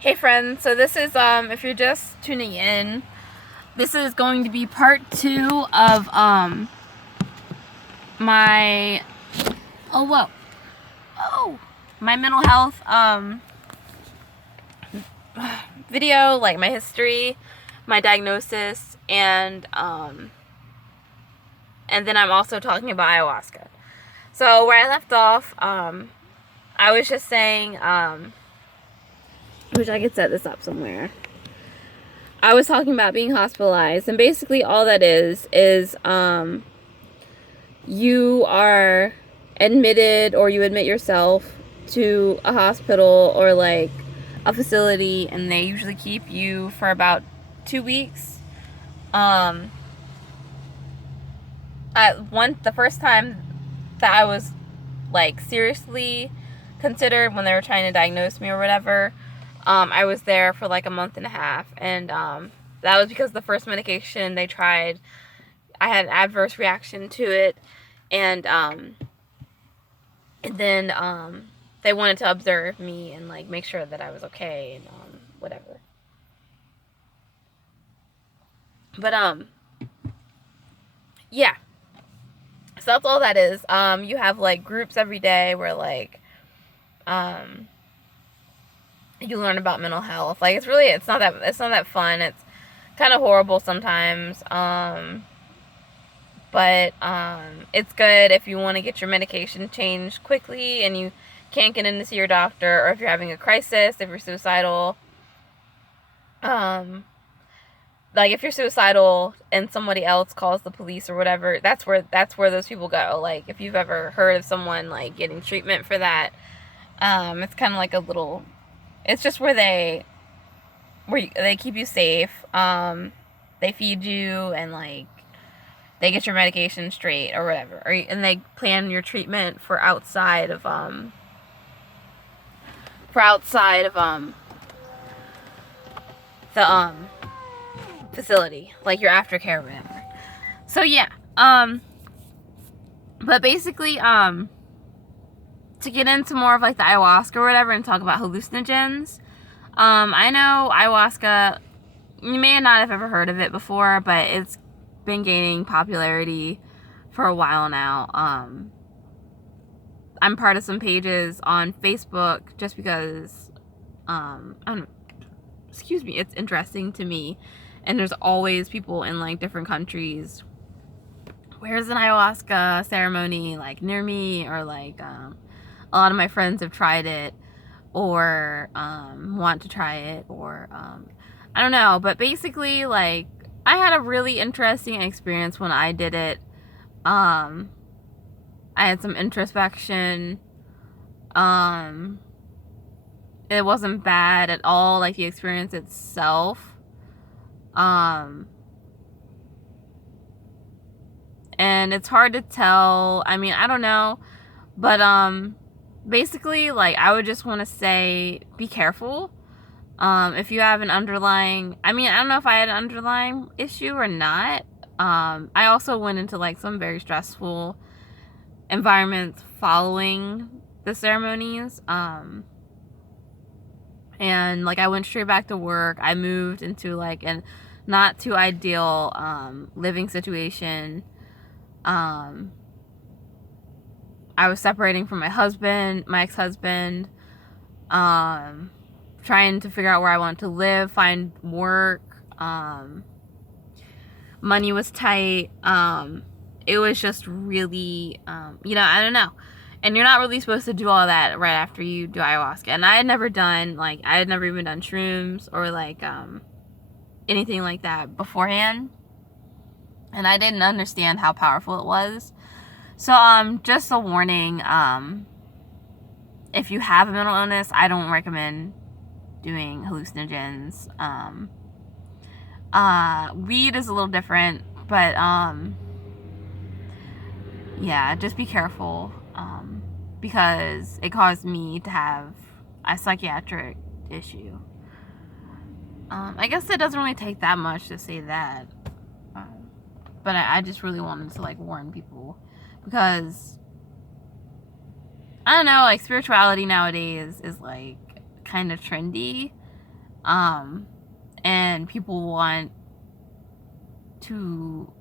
Hey friends, so this is if you're just tuning in, this is going to be part 2 of my my mental health video, like my history, my diagnosis, and then I'm also talking about ayahuasca. So where I left off, I was just saying, wish I could set this up somewhere. I was talking about being hospitalized, and basically all that is you are admitted, or you admit yourself to a hospital or like a facility, and they usually keep you for about 2 weeks. The first time that I was like seriously considered, when they were trying to diagnose me or whatever, I was there for like a month and a half, and that was because the first medication they tried, I had an adverse reaction to it, and then they wanted to observe me and like make sure that I was okay and whatever. But yeah. So that's all that is. You have like groups every day where like you learn about mental health. Like it's not that fun. It's kind of horrible sometimes. But it's good if you want to get your medication changed quickly and you can't get in to see your doctor, or if you're having a crisis, if you're suicidal. Like if you're suicidal and somebody else calls the police or whatever, that's where those people go. Like if you've ever heard of someone like getting treatment for that, it's kind of like a little, it's just where they keep you safe. They feed you and like they get your medication straight or whatever, and they plan your treatment for outside of the facility, like your aftercare or whatever. So yeah, but basically, to get into more of like the ayahuasca or whatever and talk about hallucinogens, I know ayahuasca, you may not have ever heard of it before, but it's been gaining popularity for a while now. I'm part of some pages on Facebook just because, it's interesting to me. And there's always people in like different countries. Where's an ayahuasca ceremony like near me, or like a lot of my friends have tried it, or want to try it, or I don't know. But basically, like, I had a really interesting experience when I did it. I had some introspection. It wasn't bad at all, like the experience itself. And it's hard to tell. I mean, I don't know, but basically, like, I would just want to say, be careful. If you have an underlying, I mean, I don't know if I had an underlying issue or not. I also went into like some very stressful environments following the ceremonies. And like I went straight back to work. I moved into like an not too ideal living situation. I was separating from my ex-husband, trying to figure out where I wanted to live, find work. Money was tight. It was just really, I don't know. And you're not really supposed to do all that right after you do ayahuasca. And I had never even done shrooms or like anything like that beforehand. And I didn't understand how powerful it was. So just a warning, if you have a mental illness, I don't recommend doing hallucinogens. Weed is a little different, but yeah, just be careful, because it caused me to have a psychiatric issue. I guess it doesn't really take that much to say that, but I just really wanted to like warn people, because I don't know, like spirituality nowadays is like kind of trendy, And people want to